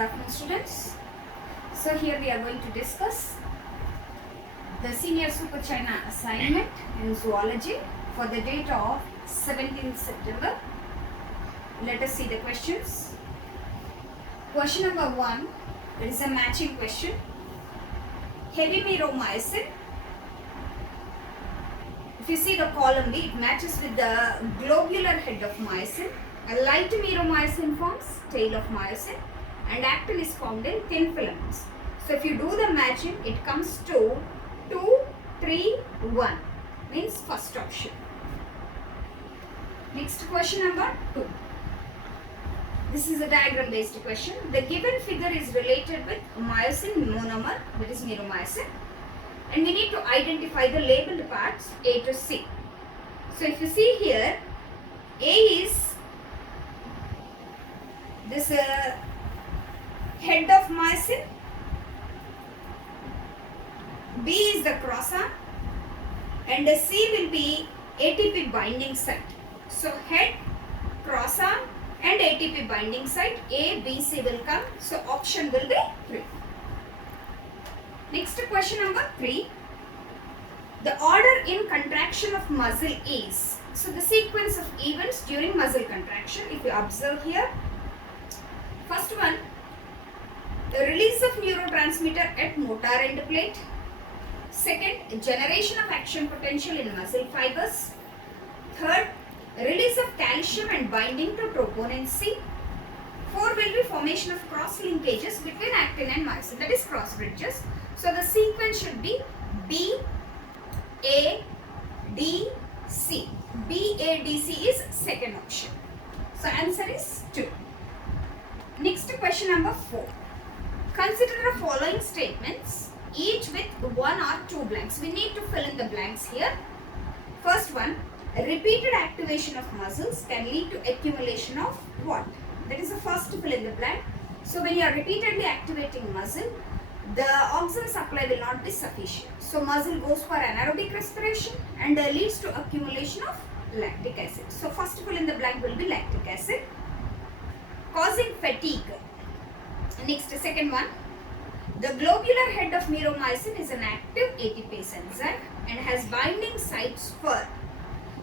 afternoon, students. So here we are going to discuss the senior super China assignment in zoology for the date of 17th September. Let us see the questions. Question number 1, it is a matching question. Heavy meromycin. If you see the column B, it matches with the globular head of mycin. A light meromycin forms tail of mycin, and actin is found in thin filaments. So if you do the matching, it comes to 2, 3, 1, means first option. Next question number 2. This is a diagram based question. The given figure is related with myosin monomer, that is meromycin, and we need to identify the labeled parts A to C. So if you see here, A is this head of myosin, B is the cross-arm, and C will be ATP binding site. So head, cross-arm and ATP binding site, A, B, C will come. So option will be 3. Next question number 3. The order in contraction of muscle is, so the sequence of events during muscle contraction, if you observe here, first one, the release of neurotransmitter at motor end plate. Second, generation of action potential in muscle fibers. Third, release of calcium and binding to troponin C. 4 will be formation of cross linkages between actin and myosin, that is cross bridges. So the sequence should be B, A, D, C. B, A, D, C is second option. So answer is 2. Next question number 4. Consider the following statements, each with 1 or 2 blanks. We need to fill in the blanks here. First one, repeated activation of muscles can lead to accumulation of what? That is the first fill in the blank. So when you are repeatedly activating muscle, the oxygen supply will not be sufficient. So muscle goes for anaerobic respiration and leads to accumulation of lactic acid. So first fill in the blank will be lactic acid. Causing fatigue. Next, second one. The globular head of meromycin is an active ATPase enzyme and has binding sites for,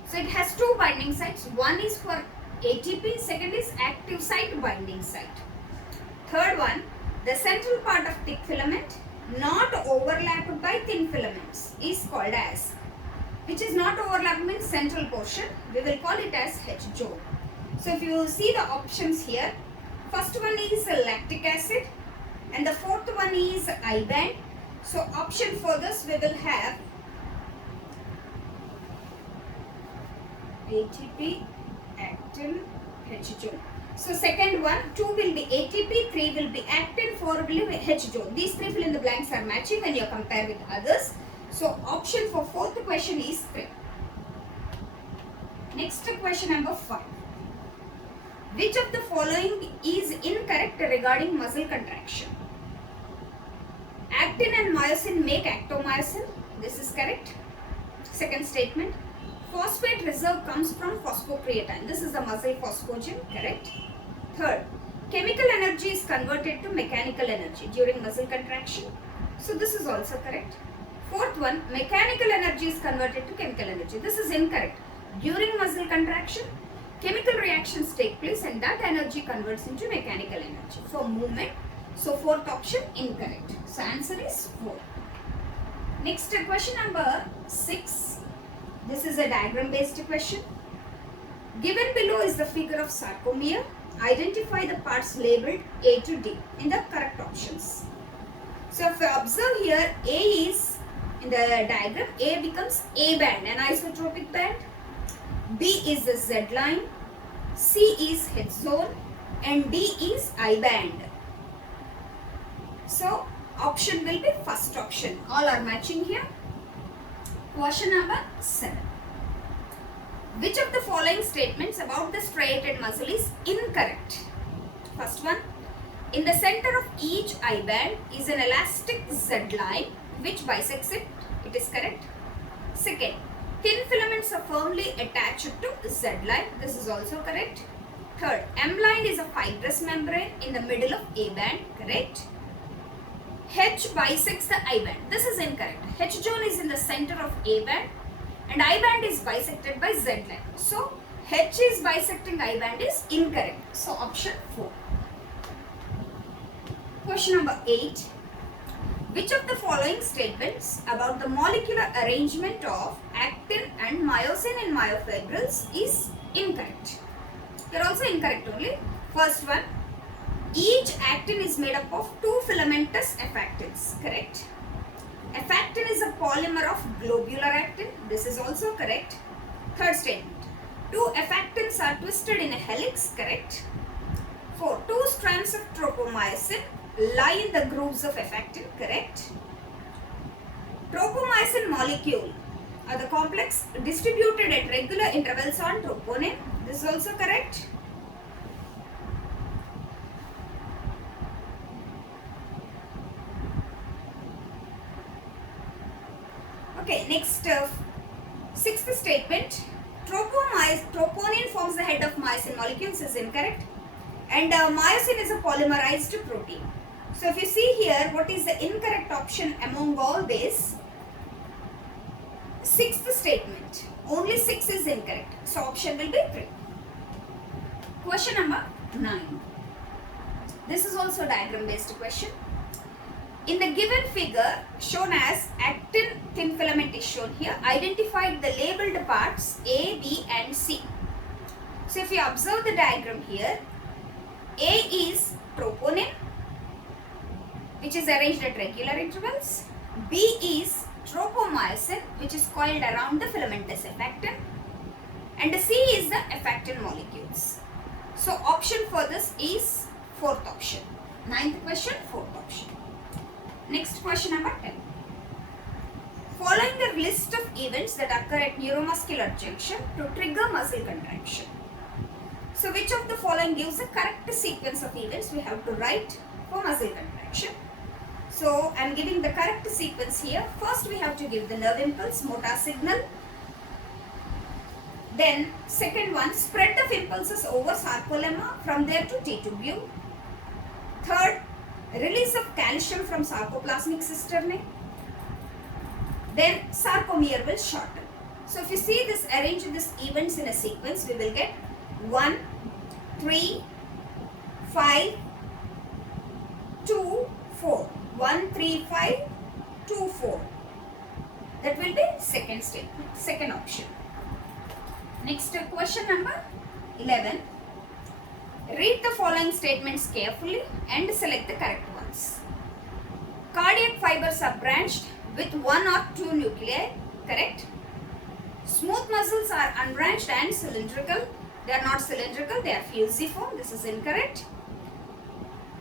so it has 2 binding sites. One is for ATP, second is active site binding site. Third one, the central part of thick filament not overlapped by thin filaments is called as, which is not overlapped means central portion, we will call it as H zone. So if you see the options here, first one is lactic acid and the fourth one is I-band. So option for this we will have ATP, actin, H zone. So second one, 2 will be ATP, 3 will be actin, 4 will be H zone. These 3 fill in the blanks are matching when you compare with others. So option for fourth question is 3. Next question number 5. Which of the following is incorrect regarding muscle contraction? Actin and myosin make actomyosin. This is correct. Second statement. Phosphate reserve comes from phosphocreatine. This is the muscle phosphogen. Correct. Third. Chemical energy is converted to mechanical energy during muscle contraction. So this is also correct. Fourth one. Mechanical energy is converted to chemical energy. This is incorrect. During muscle contraction, chemical reactions take place and that energy converts into mechanical energy for movement. So fourth option incorrect. So answer is 4. Next question number 6. This is a diagram based question. Given below is the figure of sarcomere. Identify the parts labeled A to D in the correct options. So if you observe here, A is in the diagram, A becomes A band, an isotropic band. B is the Z line. C is H zone and D is I band. So option will be first option. All are matching here. Question number 7. Which of the following statements about the striated muscle is incorrect? First one. In the center of each I band is an elastic Z line which bisects it. It is correct. Second. Thin filaments are firmly attached to Z line. This is also correct. Third, M-line is a fibrous membrane in the middle of A-band, correct. H bisects the I-band. This is incorrect. H zone is in the center of A-band and I-band is bisected by Z-line. So, H is bisecting I-band is incorrect. So, option 4. Question number 8. Which of the following statements about the molecular arrangement of actin and myosin in myofibrils is incorrect? They are also incorrect only. First one, each actin is made up of two filamentous effactins, correct. Effactin is a polymer of globular actin. This is also correct. Third statement, two effactins are twisted in a helix, correct. 4. Two strands of tropomyosin lie in the grooves of effactin, correct. Tropomyosin molecule are the complex distributed at regular intervals on troponin. This is also correct. Okay, next sixth statement, troponin forms the head of myosin molecules is incorrect, and myosin is a polymerized protein. So if you see here, what is the incorrect option among all this? Sixth statement, only 6 is incorrect. So option will be 3. Question number 9. This is also a diagram based question. In the given figure shown as actin thin filament is shown here, identify the labeled parts A, B and C. So if you observe the diagram here, A is troponin, which is arranged at regular intervals. B is tropomyosin, which is coiled around the filamentous effactin, and C is the effactin molecules. So option for this is 4th option. 9th question, 4th option. Next question number 10. Following the list of events that occur at neuromuscular junction to trigger muscle contraction. So which of the following gives the correct sequence of events we have to write for muscle contraction? So I am giving the correct sequence here. First we have to give the nerve impulse, motor signal. Then second one, spread of impulses over sarcolemma from there to T-tubule. Third, release of calcium from sarcoplasmic cisternae. Then sarcomere will shorten. So if you see this, arrange these events in a sequence, we will get 1, 3, 5, 2, 4. 1, 3, 5, 2, 4. That will be second statement, second option. Next question number 11. Read the following statements carefully and select the correct ones. Cardiac fibers are branched with 1 or 2 nuclei, correct. Smooth muscles are unbranched and cylindrical. They are not cylindrical, they are fusiform. This is incorrect.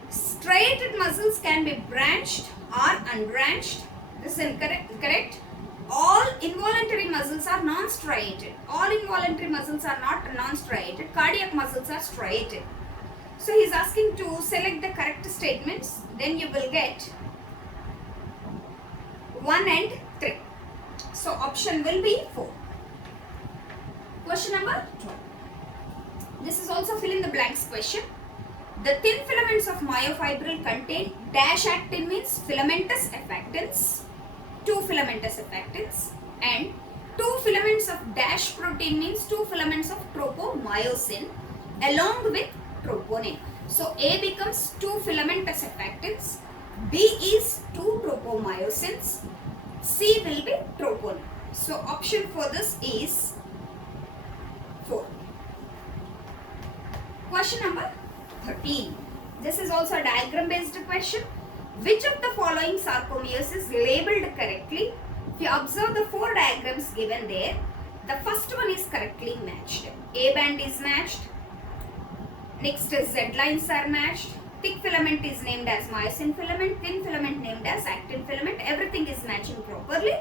Striated muscles can be branched or unbranched. This is incorrect. Correct. All involuntary muscles are non-striated. All involuntary muscles are not non-striated. Cardiac muscles are striated. So he is asking to select the correct statements. Then you will get 1 and 3. So option will be 4. Question number 12. This is also fill in the blanks question. The thin filaments of myofibril contain dash actin means filamentous effactins, 2 filamentous effactins, and 2 filaments of dash protein means 2 filaments of tropomyosin along with troponin. So A becomes 2 filamentous effactins, B is 2 tropomyosins, C will be troponin. So option for this is 4. Question number 13. This is also a diagram based question. Which of the following sarcomeres is labeled correctly? If you observe the 4 diagrams given there, the first one is correctly matched. A band is matched. Next is Z lines are matched. Thick filament is named as myosin filament. Thin filament named as actin filament. Everything is matching properly.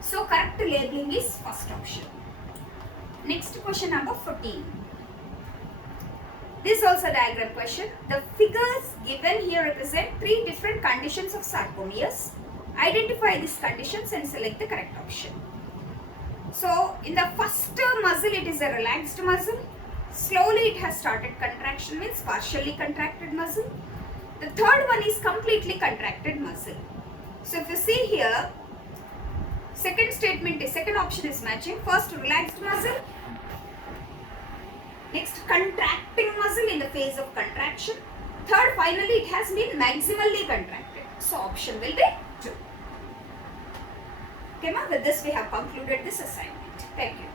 So correct labeling is first option. Next question number 14. This is also a diagram question. The figures given here represent 3 different conditions of sarcomeres. Identify these conditions and select the correct option. So, in the first muscle, it is a relaxed muscle. Slowly it has started contraction, means partially contracted muscle. The third one is completely contracted muscle. So if you see here, second option is matching. First, relaxed muscle. Next, contracting muscle in the phase of contraction. Third, finally it has been maximally contracted. So option will be 2. Okay, ma, with this we have concluded this assignment. Thank you.